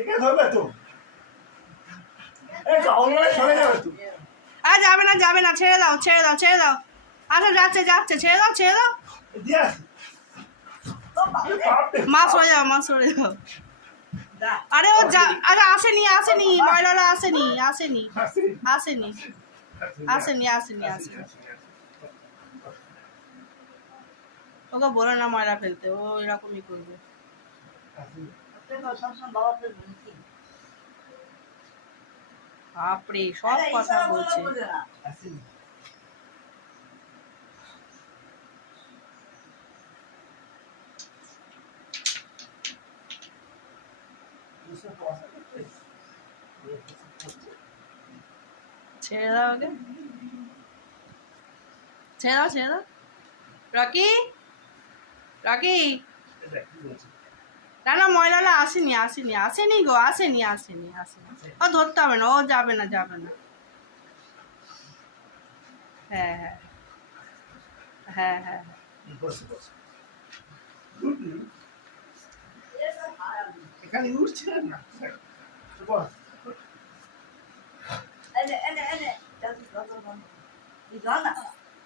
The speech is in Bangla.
একে ধরবে তো এই অনলাইনে চলে যাবে তো আর যাবে না ছেড়ে দাও আচ্ছা যাচ্ছে ছেড়ে দাও দিয়া মাছ সরে যাও আরে ও আরে আসেনি ময়লালা আসেনি ওকে বলো না ময়লা ফেলতে, ও এরকমই করবে। বাপরে সব কথা বলছে। ছেড়ে দাও ওকে, ছেড়ে দাও। রকি না ময়লালা আসেনি গো, আসেনি ও ধরতে হবে না, ও যাবে না। হ্যাঁ এখানে উঠছে না